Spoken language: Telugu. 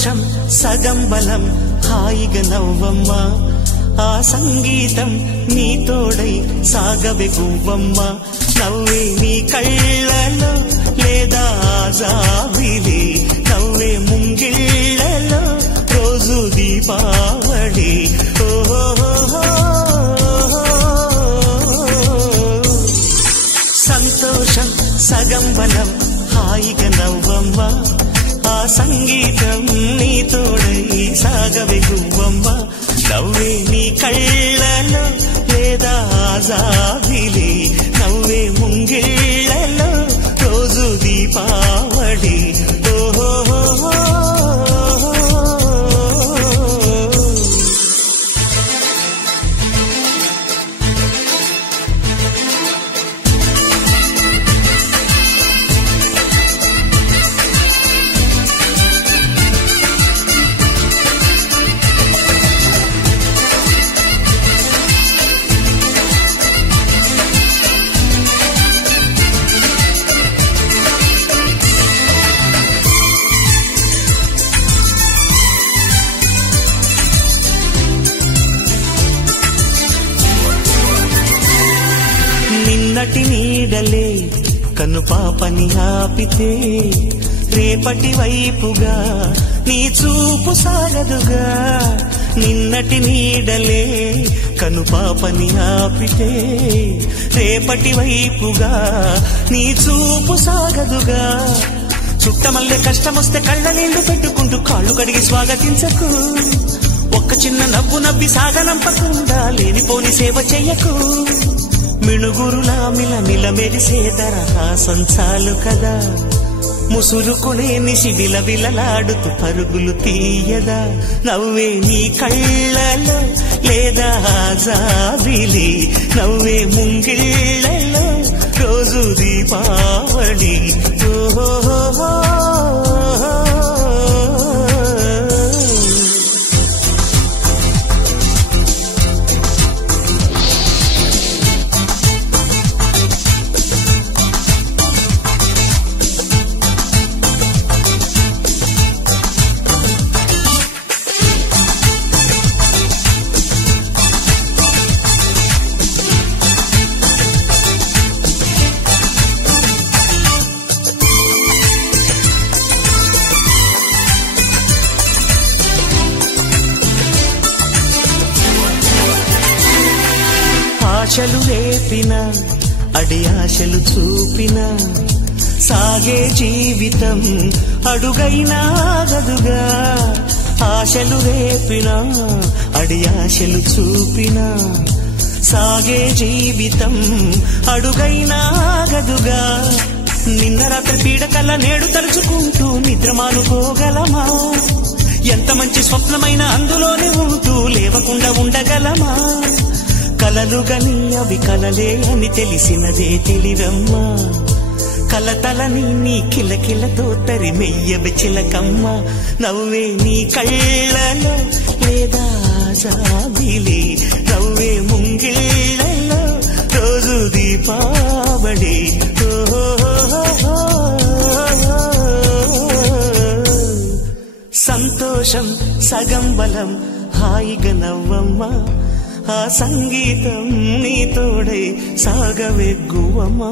సంతోషం సగం బలం హాయిగా నవ్వమ్మ ఆ సంగీతం నీ తోడై సాగవే గువ్వమ్మ నవ్వే నీ కళ్ళలో లేదా జాబిలి నవ్వే ముంగిళ్ళలో రోజు దీపావళి సంతోషం సగం బలం హాయిగా నవ్వమ్మ ఆ సంగీతం నీ తోడై సాగవే గువ్వమ్మ నవ్వే నీ కళ్ళలో లేదా జాబిలి నవ్వే ముంగిళ్ళలో రోజు దీపావళి నిన్నటి నీడలే కను పాపని ఆపితే రేపటి వైపుగా నీ చూపు సాగదుగా నిన్నటి నీడలే కను పాపని ఆపితే రేపటి వైపుగా నీ చూపు సాగదుగా చుట్టమల్లె కష్టమొస్తే కళ్ళ నీళ్లు పెట్టుకుంటూ కాళ్ళు కడిగి స్వాగతించకు ఒక్క చిన్న నవ్వు నవ్వి సాగనంపకుండా లేనిపోని సేవ చెయ్యకు మిణుగురులా మిలమిల మెరిసే దరహాసం చాలు కదా ముసురుకునే నిశి విలవిలలాడుతూ పరుగులు తీయదా నవ్వే నీ కళ్ళలో లేదా జాబిలి నవ్వే ముంగిళ్ళలో రోజు దీపావళి ఆశలు రేపిన అడి ఆశలు చూపిన సాగే జీవితం అడుగైనా గదుగా ఆశలు రేపిన అడి ఆశలు చూపిన సాగే జీవితం అడుగైనా గదుగా నిన్న రాత్రి పీడకల్లా నేడు తలుచుకుంటూ నిద్రమానుకోగలమా ఎంత మంచి స్వప్నమైన అందులోనే ఉంటూ లేవకుండా ఉండగలమా కలలుగని అవి కలలే అని తెలిసినదే తెలివమ్మా కలతలని నీ కిలకిలతో తరిమెయ్యవి చిలకమ్మ నవ్వే నీ కళ్ళలో లేదా జాబిలి నవ్వే ముంగిళ్ళలో రోజు దీపావళి సంతోషం సగం బలం హాయిగా నవ్వమ్మ ఆ సంగీతం నీ తోడై సాగవే గువ్వమ్మ